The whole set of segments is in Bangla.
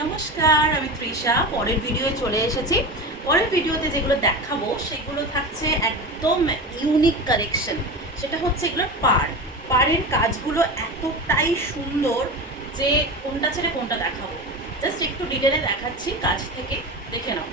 নমস্কার, আমি তৃষা। পরের ভিডিওয়ে চলে এসেছি। পরের ভিডিওতে যেগুলো দেখাবো সেগুলো থাকছে একদম ইউনিক কালেকশন। সেটা হচ্ছে এগুলোর পাড়ের কাজগুলো এতটাই সুন্দর যে কোনটা ছেড়ে কোনটা দেখাবো। জাস্ট একটু ডিটেলে দেখাচ্ছি কাজ থেকে, দেখে নাও।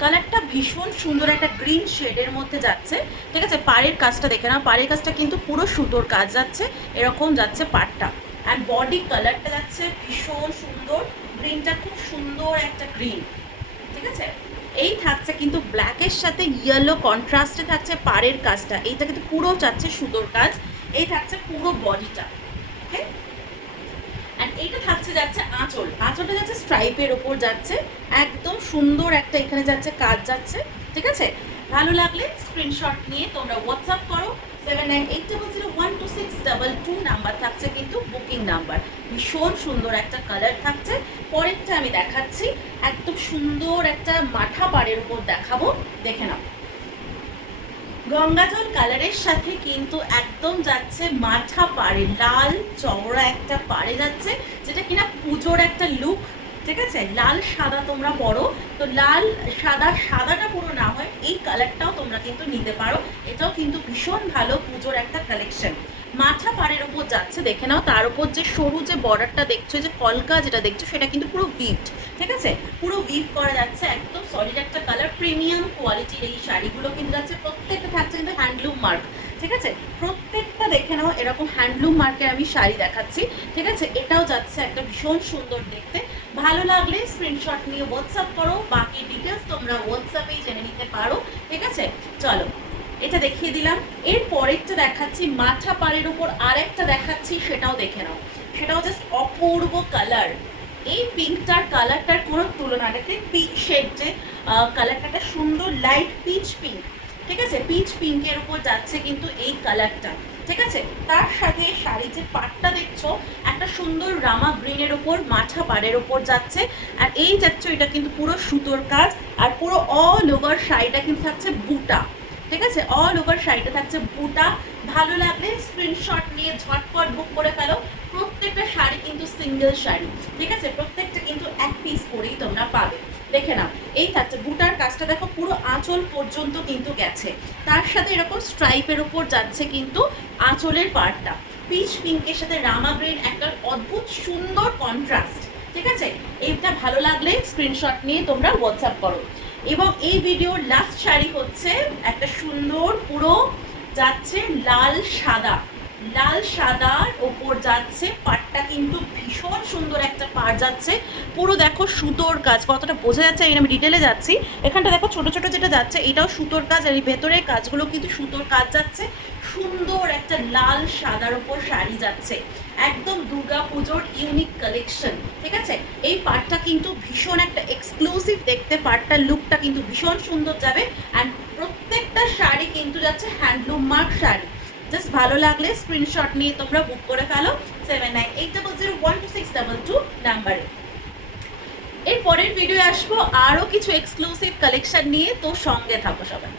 কালারটা ভীষণ সুন্দর, একটা গ্রিন শেডের মধ্যে যাচ্ছে। ঠিক আছে, পাড়ের কাজটা দেখে নাও। পাড়ের কাজটা কিন্তু পুরো সুতোর কাজ যাচ্ছে, এরকম যাচ্ছে পাড়টা। অ্যান্ড বডি কালারটা যাচ্ছে ভীষণ সুন্দর, গ্রিনটা খুব সুন্দর একটা গ্রিন। ঠিক আছে, এই থাকছে কিন্তু ব্ল্যাকের সাথে ইয়েলো কন্ট্রাস্টে থাকছে পাড়ের কাজটা। এইটা কিন্তু পুরো যাচ্ছে সুতোর কাজ। এই থাকছে পুরো বডিটা। ওকে, অ্যান্ড এইটা থাকছে যাচ্ছে আঁচলটা যাচ্ছে স্ট্রাইপের ওপর যাচ্ছে, একদম সুন্দর একটা এখানে যাচ্ছে কাজ যাচ্ছে। ঠিক আছে, ভালো লাগলে স্ক্রিনশট নিয়ে তোমরা হোয়াটসঅ্যাপ করো। 7980012622 নাম্বার থাকছে কিন্তু বুকিং নাম্বার। ভীষণ সুন্দর একটা কালার থাকছে। পরেরটা আমি দেখাচ্ছি, একদম সুন্দর একটা মাঠা পাড়ের উপর দেখাবো, দেখে নাও। গঙ্গাজল কালারের সাথে কিন্তু একদম যাচ্ছে মাঠা পাড়ে, লাল চওড়া একটা পাড়ে যাচ্ছে, যেটা কিনা পুজোর একটা লুক। ঠিক আছে, লাল সাদা তোমরা পরো, তো লাল সাদাটা পুরো না হয় এই কালারটাও তোমরা কিন্তু নিতে পারো। এটাও কিন্তু ভীষণ ভালো পুজোর একটা কালেকশন। মাথা পাড়ের উপর যাচ্ছে, দেখে নাও। তার উপর যে সরু যে বর্ডারটা দেখছো, যে কলকা যেটা দেখছো, সেটা কিন্তু পুরো উইভড। ঠিক আছে, পুরো উইভ করা যাচ্ছে, একদম সলিড একটা কালার। প্রিমিয়াম কোয়ালিটির এই শাড়িগুলো কিন্তু যাচ্ছে, প্রত্যেকটা থাকছে কিন্তু হ্যান্ডলুম মার্ক। ঠিক আছে, প্রত্যেকটা দেখে নাও, এরকম হ্যান্ডলুম মার্কের আমি শাড়ি দেখাচ্ছি। ঠিক আছে, এটাও যাচ্ছে একটা ভীষণ সুন্দর দেখতে। ভালো লাগলে স্ক্রিনশট নিয়ে হোয়াটসঅ্যাপ করো, বাকি ডিটেলস তোমরা হোয়াটসঅ্যাপেই জেনে নিতে পারো। ঠিক আছে, চলো এটা দেখিয়ে দিলাম। এর পরেরটা দেখাচ্ছি মাথা পাড়ের উপর, আরেকটা দেখাচ্ছি, সেটাও দেখে নাও। সেটাও জাস্ট অপূর্ব কালার। এই পিঙ্কটার কালারটার কোনো তুলনা নেই। পিঙ্ক শেড যে কালারটা সুন্দর, লাইট পিচ পিঙ্ক। ঠিক আছে, পিচ পিঙ্কের উপর যাচ্ছে কিন্তু এই কালারটা। ঠিক আছে, তার সাথে শাড়ি যে পাটটা দেখছো, একটা সুন্দর রামা গ্রিনের উপর মাথা পাড়ের উপর যাচ্ছে। আর এই যাচ্ছে, এটা কিন্তু পুরো সুতোর কাজ। আর পুরো অল ওভার শাড়িটা কিন্তু থাকছে বুটা। ঠিক আছে, অল ওভার শাড়িটা থাকছে বুটা। ভালো লাগলে স্ক্রিনশট নিয়ে ঝটপট বুক করে ফেলো। প্রত্যেকটা শাড়ি কিন্তু সিঙ্গেল শাড়ি। ঠিক আছে, প্রত্যেকটা কিন্তু এক পিস করেই তোমরা পাবে। দেখে নাও, এই থাকছে বুটার কাজটা, দেখো পুরো আঁচল পর্যন্ত কিন্তু গেছে। তার সাথে এরকম স্ট্রাইপের উপর যাচ্ছে কিন্তু আঁচলের পার্টটা। পিচ পিঙ্কের সাথে রামা গ্রিন, একটা অদ্ভুত সুন্দর কন্ট্রাস্ট। ঠিক আছে, এইটা ভালো লাগলে স্ক্রিনশট নিয়ে তোমরা হোয়াটসঅ্যাপ করো। এবং এই ভিডিওর লাস্ট শাড়ি হচ্ছে একটা সুন্দর পুরো যাচ্ছে লাল সাদার ওপর যাচ্ছে, পাটটা কিন্তু ভীষণ সুন্দর একটা পাড় যাচ্ছে। পুরো দেখো সুতোর কাজ, কতটা বোঝা যাচ্ছে আমি ডিটেলে যাচ্ছি। এখানটা দেখো ছোট ছোট যেটা যাচ্ছে, এটাও সুতোর কাজ। আর এই ভেতরের কাজগুলো কিন্তু সুতোর কাজ যাচ্ছে। সুন্দর একটা লাল সাদার উপর শাড়ি যাচ্ছে, একদম দুর্গা পুজোর ইউনিক কালেকশন। ঠিক আছে, এই পার্টটা কিন্তু ভীষণ একটা এক্সক্লুসিভ দেখতে, পার্টটার লুকটা কিন্তু ভীষণ সুন্দর যাবে। অ্যান্ড প্রত্যেকটা শাড়ি কিন্তু যাচ্ছে হ্যান্ডলুম মার্ক শাড়ি। জাস্ট ভালো লাগলে স্ক্রিনশট নিয়ে তোমরা বুক করে ফেলো 7980012622 নাম্বারে। এর পরের ভিডিও আসবো আরও কিছু এক্সক্লুসিভ কালেকশন নিয়ে, তো সঙ্গে থাকো সবাই।